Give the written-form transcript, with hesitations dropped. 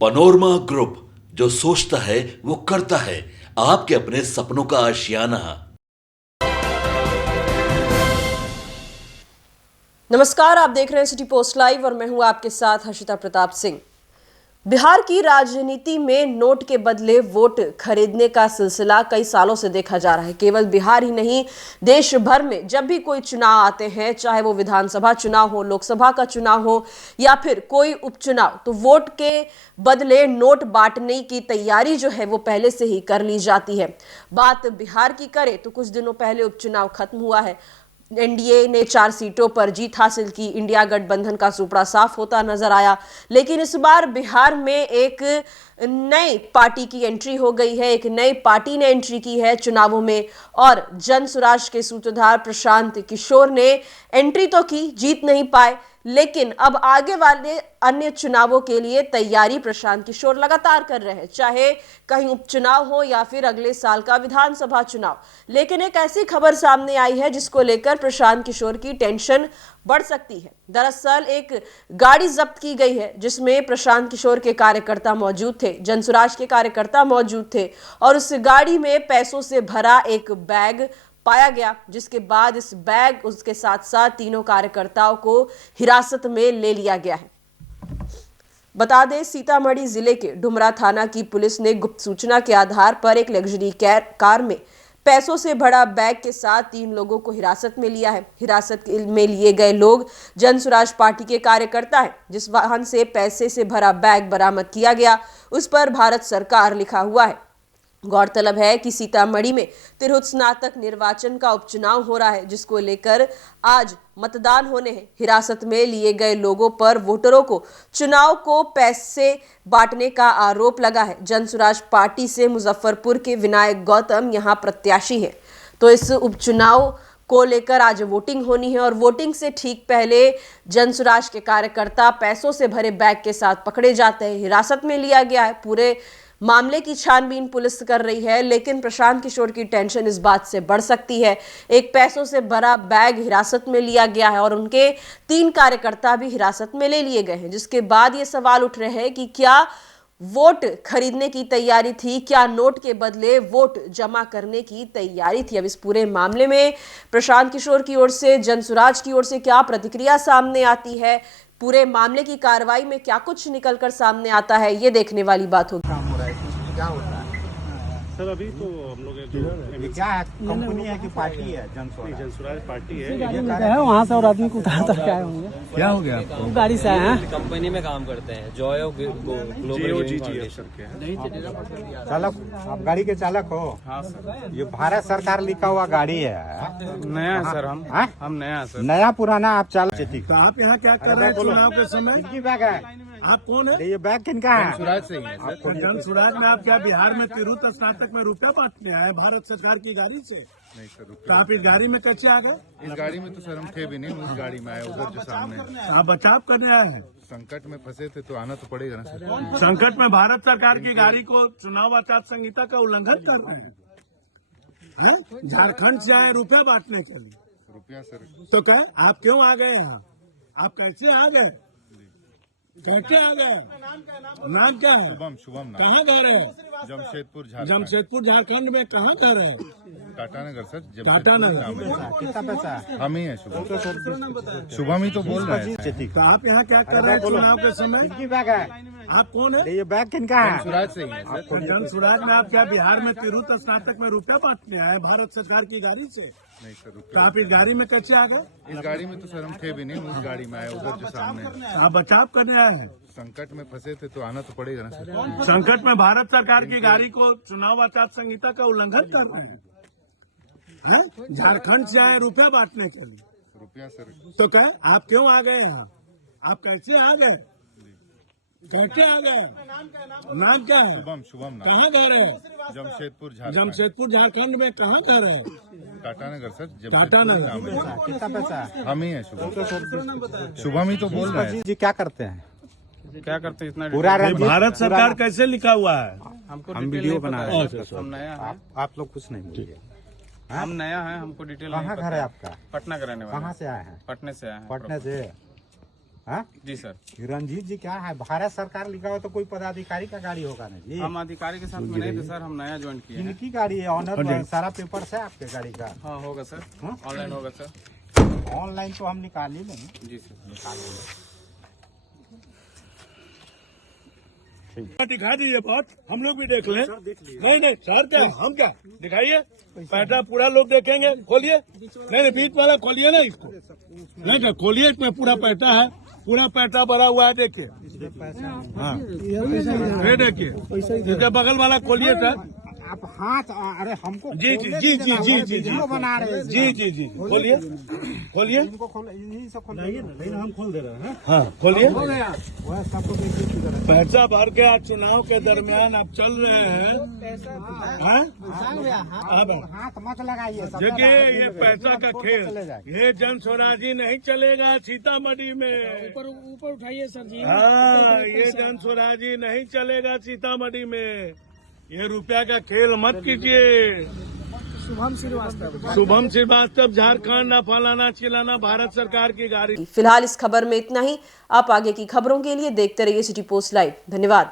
Panorama group, जो सोचता है वो करता है। आपके अपने सपनों का आशियाना। नमस्कार, आप देख रहे हैं सिटी पोस्ट लाइव और मैं हूं आपके साथ हर्षिता प्रताप सिंह। बिहार की राजनीति में नोट के बदले वोट खरीदने का सिलसिला कई सालों से देखा जा रहा है। केवल बिहार ही नहीं, देश भर में जब भी कोई चुनाव आते हैं, चाहे वो विधानसभा चुनाव हो, लोकसभा का चुनाव हो या फिर कोई उपचुनाव, तो वोट के बदले नोट बांटने की तैयारी जो है वो पहले से ही कर ली जाती है। बात बिहार की करें तो कुछ दिनों पहले उपचुनाव खत्म हुआ है। एनडीए ने 4 सीटों पर जीत हासिल की। इंडिया गठबंधन का सुपड़ा साफ होता नजर आया। लेकिन इस बार बिहार में एक नई पार्टी की एंट्री हो गई है। एक नई पार्टी ने एंट्री की है चुनावों में और जन स्वराज के सूत्रधार प्रशांत किशोर ने एंट्री तो की, जीत नहीं पाए, लेकिन अब आगे वाले अन्य चुनावों के लिए तैयारी प्रशांत किशोर लगातार कर रहे हैं, चाहे कहीं उपचुनाव हो या फिर अगले साल का विधानसभा चुनाव। लेकिन एक ऐसी खबर सामने आई है जिसको लेकर प्रशांत किशोर की टेंशन बढ़ सकती है। दरअसल एक गाड़ी जब्त की गई है जिसमें प्रशांत किशोर के कार्यकर्ता मौजूद थे, जनसुराज के कार्यकर्ता मौजूद थे और उस गाड़ी में पैसों से भरा एक बैग पाया गया, जिसके बाद इस बैग उसके साथ साथ तीनों कार्यकर्ताओं को हिरासत में ले लिया गया है। बता दें, सीतामढ़ी जिले के डुमरा थाना की पुलिस ने गुप्त सूचना के आधार पर एक लग्जरी कार में पैसों से भरा बैग के साथ 3 लोगों को हिरासत में लिया है। हिरासत में लिए गए लोग जनसुराज पार्टी के कार्यकर्ता हैं। जिस वाहन से पैसे से भरा बैग बरामद किया गया उस पर भारत सरकार लिखा हुआ है। गौरतलब है कि सीतामढ़ी में तिरहुत स्नातक निर्वाचन का उपचुनाव हो रहा है, जिसको लेकर आज मतदान होने हैं। हिरासत में लिए गए लोगों पर वोटरों को चुनाव को पैसे बांटने का आरोप लगा है। जनसुराज पार्टी से मुजफ्फरपुर के विनायक गौतम यहां प्रत्याशी हैं। तो इस उपचुनाव को लेकर आज वोटिंग होनी है और वोटिंग से ठीक पहले जनसुराज के कार्यकर्ता पैसों से भरे बैग के साथ पकड़े जाते हैं, हिरासत में लिया गया है। पूरे मामले की छानबीन पुलिस कर रही है, लेकिन प्रशांत किशोर की टेंशन इस बात से बढ़ सकती है। एक पैसों से भरा बैग हिरासत में लिया गया है और उनके 3 कार्यकर्ता भी हिरासत में ले लिए गए हैं, जिसके बाद ये सवाल उठ रहे हैं कि क्या वोट खरीदने की तैयारी थी, क्या नोट के बदले वोट जमा करने की तैयारी थी। अब इस पूरे मामले में प्रशांत किशोर की ओर से, जनसुराज की ओर से क्या प्रतिक्रिया सामने आती है, पूरे मामले की कार्रवाई में क्या कुछ निकलकर सामने आता है, ये देखने वाली बात होगी। क्या होता है सर? अभी तो हम लोग क्या है, कंपनी है कि पार्टी है? जनसुराज पार्टी है। वहाँ से और आदमी को उतार के आए होंगे। क्या हो गया आपको? गाड़ी से आए हैं। कंपनी में काम करते हैं, जॉय चालक, आप गाड़ी के चालक हो? हाँ सर। ये भारत सरकार लिखा हुआ गाड़ी है। नया है सर। हम नया सर। नया पुराना आप चालक। तो आप यहाँ क्या कर रहे हैं चुनाव के समय? किनकी बैग है? आप कौन है? ये बैग किनका है? जनसुराज से ही है सर। जनसुराज में आप क्या बिहार में तिरहुत स्नातक में रुपया बांटने आए भारत सरकार की गाड़ी से? नहीं सर, तो आप इस गाड़ी में कैसे आ गए? इस गाड़ी में तो सर हम थे भी नहीं, उस गाड़ी में आए उधर जो सामने। आप बचाव करने आए हैं? संकट में फंसे थे तो आना तो पड़ेगा ना सर। संकट में भारत सरकार की गाड़ी को चुनाव आचार संहिता का उल्लंघन कर रहे हैं। झारखंड से आए रुपया बांटने के लिए। रुपया सर। तो क्या आप क्यों आ गए यहाँ? आप कैसे आ गए? कैसे आ गए? नाम क्या है? शुभम नाम। कहाँ घर है? जमशेदपुर झारखंड। जमशेदपुर झारखंड में कहाँ घर है? टाटानगर सर। टाटानगर। कितना पैसा है? हम ही है शुभम ही तो बोल रहे हैं। तो आप यहाँ क्या कर रहे हैं चुनाव के समय? किनकी बैग है? आप कौन है? ये बैग किनका है? जनसुराज से ही है सर। जनसुराज में आप क्या बिहार में तिरहुत स्नातक में रुपया बांटने आए भारत सरकार की गाड़ी से? नहीं सर। तो आप इस गाड़ी में कैसे आ गए? इस गाड़ी में तो सर हम थे भी नहीं, उस गाड़ी में आए उधर जो सामने। आप बचाव करने आए हैं? संकट में फंसे थे तो आना तो पड़ेगा ना सर। संकट में भारत सरकार की गाड़ी को चुनाव आचार संहिता का उल्लंघन कर रहे हैं। झारखंड से आए रुपया बांटने के लिए। रुपया सर। तो क्या आप क्यों आ गए यहाँ? आप कैसे आ गए? कैसे आ गए? नाम क्या है? शुभम नाम। कहाँ घर है? जमशेदपुर झारखंड। जमशेदपुर झारखंड में कहाँ घर है? टाटानगर सर। टाटानगर। कितना पैसा है? हम ही है शुभम ही तो बोल रहे हैं। जी क्या करते हैं? क्या करते हैं इतना? पूरा भारत सरकार कैसे लिखा हुआ है? हम वीडियो बना रहे हैं। हम नया है। आप लोग कुछ नहीं बोलिए। हम नया है, हमको डिटेल कहाँ घर है आपका? पटना का रहने वाला। कहाँ से आए हैं? पटने से आए हैं। पटने से। हाँ? जी सर। रंजीत जी क्या है, भारत सरकार लिखा हो तो कोई पदाधिकारी का गाड़ी होगा ना जी। हम अधिकारी के साथ में नहीं थे सर, हम नया ज्वाइन किए हैं। इनकी गाड़ी है, ऑनर सारा पेपर है आपके गाड़ी का। हाँ होगा सर, हाँ? ऑनलाइन होगा सर। ऑनलाइन तो हम निकाल ही लेंगे। जी सर। निकाल लेंगे। दिखा दीजिए बात, हम लोग भी देख लें। नहीं नहीं सर, क्या हम क्या दिखाइए, पैसा पूरा लोग देखेंगे। खोलिए, नहीं बीच वाला खोलिए ना इसको, नहीं क्या खोलिए, इसमें पूरा पैसा है, पूरा पैसा भरा हुआ है। देखिए हाँ, ये देखिए, इसके बगल वाला खोलिए सर। आप हाथ, अरे हमको जी जी जी जी जी जी जी बना रहे हैं। जी जी जी खोलिए खोलिए, इनको खोल, इन्हीं से खोलिए ना, हम खोल दे रहे हैं। हाँ खोलिए। वह सबको देखिए, पैसा भर के आज चुनाव के दरमियान आप चल रहे हैं। हाँ? अब हाथ मत लगाइए। देखिए ये पैसा का खेल, ये जन स्वराजी नहीं चलेगा सीतामढ़ी में। ऊपर उठाइए सर जी। हाँ, ये जन स्वराजी नहीं चलेगा सीतामढ़ी में। ये रुपया का खेल मत कीजिए। शुभम श्रीवास्तव, झारखंड, ना फलाना चिलाना, भारत सरकार की गाड़ी। फिलहाल इस खबर में इतना ही। आप आगे की खबरों के लिए देखते रहिए सिटी पोस्ट लाइव। धन्यवाद।